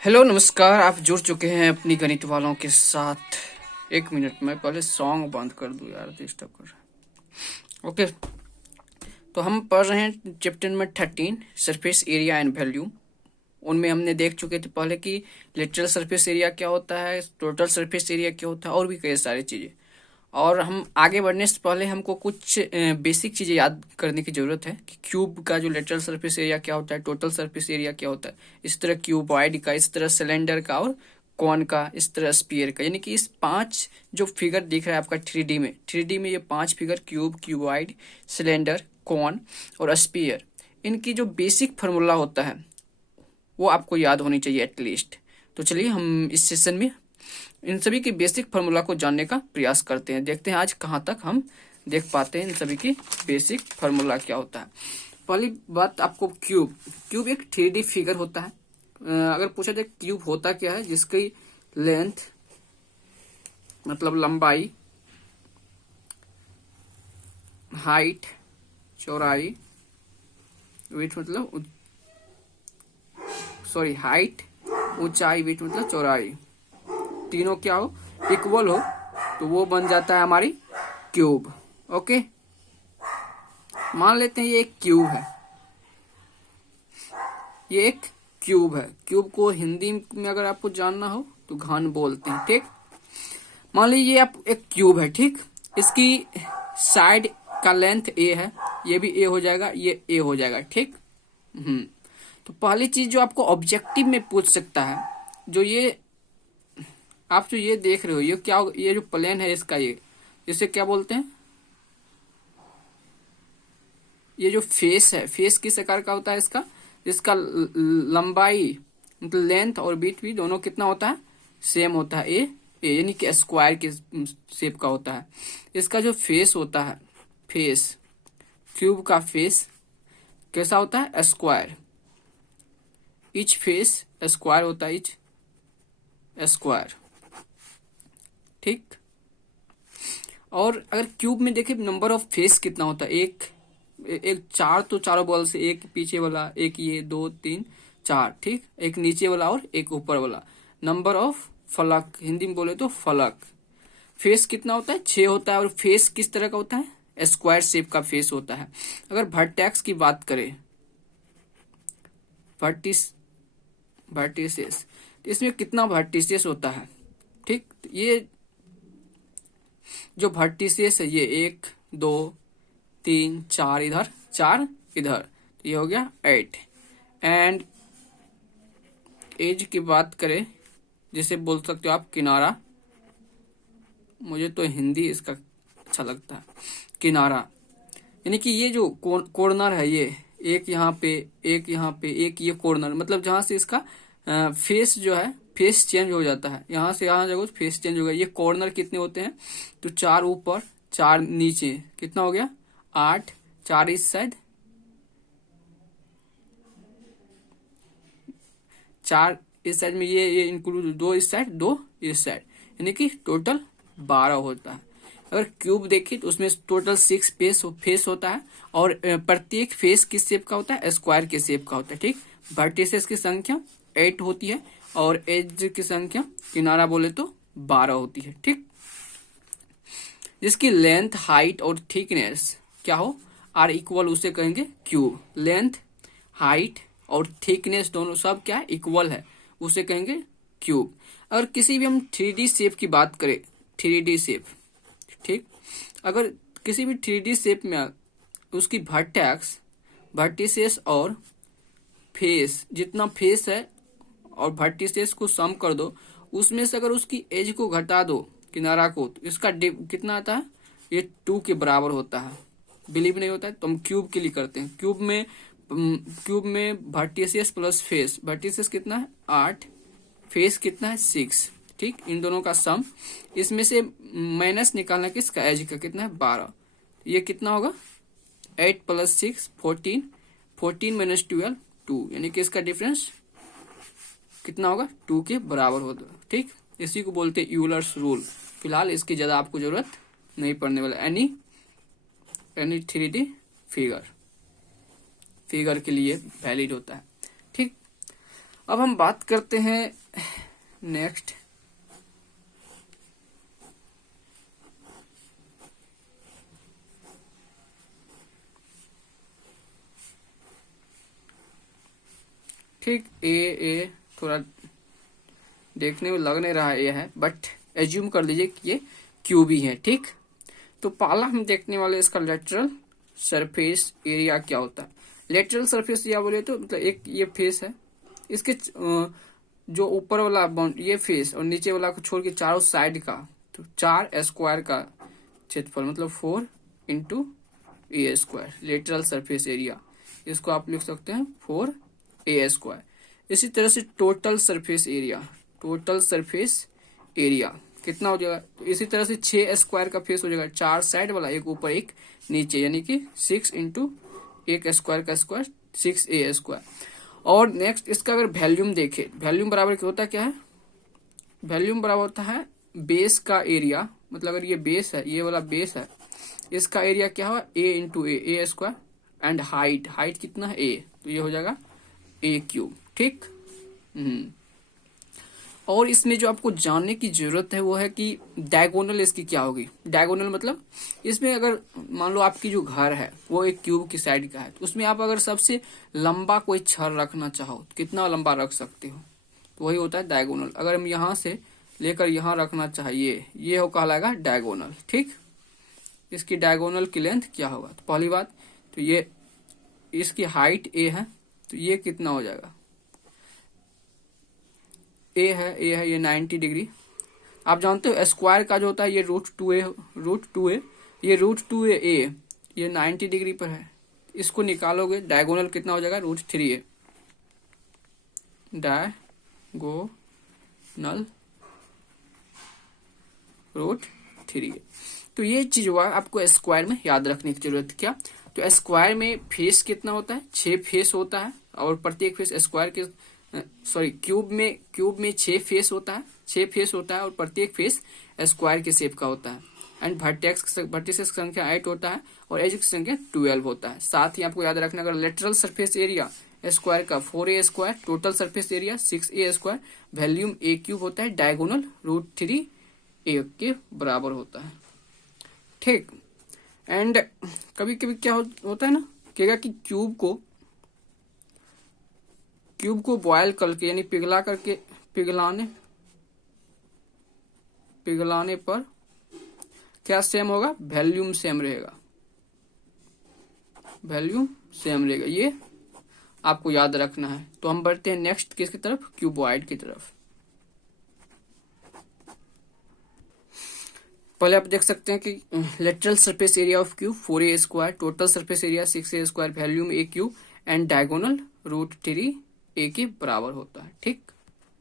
Hello नमस्कार। आप जुड़ चुके हैं अपनी गणित वालों के साथ। एक मिनट में पहले सॉन्ग बंद कर दूं यार, डिस्टर्ब कर रहा है। ओके, तो हम पढ़ रहे हैं chapter number 13 surface area and volume. उनमें हमने देख चुके थे पहले कि लिटरल सरफेस एरिया क्या होता है, टोटल सरफेस एरिया क्या होता है और भी कई सारी चीज़ें। और हम आगे बढ़ने से पहले हमको कुछ बेसिक चीज़ें याद करने की ज़रूरत है कि क्यूब का जो लेटरल सरफेस एरिया क्या होता है, टोटल सरफेस एरिया क्या होता है, इस तरह क्यूबॉइड का, इस तरह सिलेंडर का और कॉन का, इस तरह स्पीयर का। यानी कि इस 5 जो फिगर दिख रहा है आपका 3D में ये 5 figure cube, cuboid, cylinder, cone और स्पीयर, इनकी जो बेसिक फार्मूला होता है वो आपको याद होनी चाहिए एटलीस्ट। तो चलिए हम इस सेशन में इन सभी की बेसिक फार्मूला को जानने का प्रयास करते हैं। देखते हैं आज कहाँ तक हम देख पाते हैं इन सभी की बेसिक फार्मूला क्या होता है। पहली बात, आपको क्यूब एक 3D फिगर होता है। अगर पूछा जाए क्यूब होता क्या है, जिसकी लेंथ मतलब लंबाई, हाइट चौड़ाई, विड्थ मतलब हाइट, ऊंचाई, विड्थ मतलब चौड़ाई, तीनों क्या हो, इक्वल हो, तो वो बन जाता है हमारी क्यूब। ओके, मान लेते हैं ये एक क्यूब है, ये एक क्यूब है। क्यूब को हिंदी में अगर आपको जानना हो तो घन बोलते हैं। ठीक, मान लीजिए आप एक क्यूब है, ठीक, इसकी साइड का लेंथ ए है, ये भी ए हो जाएगा, ये ए हो जाएगा। ठीक, तो पहली चीज जो आपको ऑब्जेक्टिव में पूछ सकता है, जो ये आप जो ये देख रहे हो, ये क्या, ये जो प्लेन है इसका, ये इसे क्या बोलते हैं, ये जो फेस है, फेस किस आकार का होता है इसका, इसका लंबाई मतलब लेंथ और बीट भी दोनों कितना होता है, सेम होता है, ए यानी कि स्क्वायर के शेप का होता है। इसका जो फेस होता है, फेस, क्यूब का फेस कैसा होता है, स्क्वायर। ईच फेस स्क्वायर होता है, ईच स्क्वायर। ठीक, और अगर क्यूब में देखें नंबर ऑफ फेस कितना होता है, एक एक चार, तो चारों बॉल से एक पीछे वाला, एक ये, 2 3 4, ठीक, एक नीचे वाला और एक ऊपर वाला। नंबर ऑफ फलक, हिंदी में बोले तो फलक। फेस कितना होता है, 6 होता है। और फेस किस तरह का होता है, स्क्वायर शेप का फेस होता है। अगर वर्टेक्स की बात करें, वर्टिसेस, तो इसमें कितना वर्टिसेस होता है, ठीक, तो ये जो वर्टिसेस है, ये 1 2 3 4 इधर, 4 इधर, तो ये हो गया 8। एंड एज की बात करें, जिसे बोल सकते हो आप किनारा, मुझे तो हिंदी इसका अच्छा लगता है, किनारा। यानी कि ये जो कॉर्नर है, ये एक यहाँ पे, एक यहाँ पे, एक ये कॉर्नर, मतलब जहां से इसका फेस जो है, फेस चेंज हो जाता है, यहाँ से यहाँ जगह फेस चेंज हो गया। ये कॉर्नर कितने होते हैं, तो 4 ऊपर 4 नीचे, कितना हो गया 8, 4 इस साइड, 4 इस साइड में, ये इंक्लूड 2 इस साइड, 2 इस साइड, यानी कि टोटल 12 होता है। अगर क्यूब देखिए तो उसमें टोटल 6 फेस होता है, और प्रत्येक फेस किस शेप का होता है, स्क्वायर के शेप का होता है। ठीक, वर्टिसेस की संख्या 8 होती है और एज की संख्या किनारा बोले तो 12 होती है। ठीक, जिसकी लेंथ, हाइट और थिकनेस क्या हो, आर इक्वल, उसे कहेंगे क्यूब। लेंथ, हाइट और थिकनेस दोनों सब क्या है, इक्वल है, उसे कहेंगे क्यूब। अगर किसी भी हम 3D शेप की बात करें, 3D शेप, ठीक, अगर किसी भी 3D शेप में उसकी वर्टिसेस और फेस, जितना फेस है और वर्टिसेस को सम कर दो, उसमें से अगर उसकी एज को घटा दो, किनारा को, तो इसका कितना आता है, ये 2 के बराबर होता है। बिलीव नहीं होता है तो हम क्यूब के लिए करते हैं। क्यूब में वर्टिसेस प्लस फेस, वर्टिसेस कितना है 8, फेस कितना है 6, ठीक, इन दोनों का सम, इसमें से माइनस निकालना किसका, एज का, कितना है 12, ये कितना होगा 8 प्लस 6 14, 14 माइनस 12 2, यानी कि इसका डिफरेंस कितना होगा, 2 के बराबर होता है। ठीक, इसी को बोलते हैं यूलर्स रूल। फिलहाल इसकी ज्यादा आपको जरूरत नहीं पड़ने वाला। एनी 3D फिगर के लिए वैलिड होता है। ठीक, अब हम बात करते हैं नेक्स्ट, ठीक। ए थोड़ा देखने में लग नहीं रहा ए है, बट एज्यूम कर लीजिए कि ये क्यूब ही है, ठीक। तो पहला हम देखने वाले इसका लेटरल सरफेस एरिया क्या होता है। लेटरल सरफेस एरिया बोले तो मतलब एक ये फेस है, इसके जो ऊपर वाला ये फेस और नीचे वाला को छोड़ के चारों साइड का, तो 4 स्क्वायर का क्षेत्रफल मतलब 4 into A square lateral surface area. इसको आप लिख सकते हैं 4 ए स्क्वायर। इसी तरह से total surface area, total surface area कितना हो जाएगा, तो इसी तरह से 6 स्क्वायर का फेस हो जाएगा, 4 साइड वाला, एक ऊपर एक नीचे, यानी कि 6 इंटू एक स्क्वायर का स्क्वायर 6 ए स्क्वायर। और नेक्स्ट इसका अगर वॉल्यूम देखें, वॉल्यूम बराबर होता क्या है, वॉल्यूम बराबर होता है बेस का एरिया, मतलब अगर ये बेस है, ये वाला बेस है, इसका एरिया क्या हुआ A into A square, and height, height कितना है ए, तो ये हो जाएगा ए क्यूब, ठीक। और इसमें जो आपको जानने की जरूरत है वो है कि डायगोनल इसकी क्या होगी। डायगोनल मतलब इसमें अगर मान लो आपकी जो घर है वो एक क्यूब की साइड का है, तो उसमें आप अगर सबसे लंबा कोई छड़ रखना चाहो तो कितना लंबा रख सकते हो, तो वही होता है डायगोनल। अगर हम यहाँ से लेकर यहाँ रखना चाहिए, ये हो कहलाएगा डायगोनल, ठीक। इसकी डायगोनल की लेंथ क्या होगा, तो पहली बात तो ये इसकी हाइट ए है, तो ये कितना हो जाएगा, ए है ये 90 डिग्री। आप जानते हो स्क्वायर का जो होता है ये √2a, ये √2a ये 90 डिग्री पर है, इसको निकालोगे डायगोनल कितना हो जाएगा √3a, डायगोनल √3a। तो ये चीज हुआ आपको स्क्वायर में याद रखने की जरूरत क्या, तो स्क्वायर में फेस कितना होता है, 6 फेस होता है, और प्रत्येक फेस स्क्वायर के क्यूब में 6 फेस होता है, 6 फेस होता है, और प्रत्येक फेस स्क्वायर के शेप का होता है। एंड वर्टेक्स की संख्या 8 होता है और एज की संख्या 12 होता है। साथ ही आपको याद रखना, अगर लेटरल सरफेस एरिया स्क्वायर का 4a square, total surface area 6a square, volume A cube होता है, डायगोनल √3a के बराबर होता है, ठीक। एंड कभी कभी क्या होता है ना, कहेगा कि क्यूब को बॉयल करके यानी पिघलाने पर क्या सेम होगा, वॉल्यूम सेम रहेगा, वॉल्यूम सेम रहेगा, ये आपको याद रखना है। तो हम बढ़ते हैं नेक्स्ट किसकी तरफ, क्यूबॉइड की तरफ। पहले आप देख सकते हैं कि lateral surface area of cube 4a square, total surface area 6a square, volume A cube, and diagonal √3a के बराबर होता है, ठीक।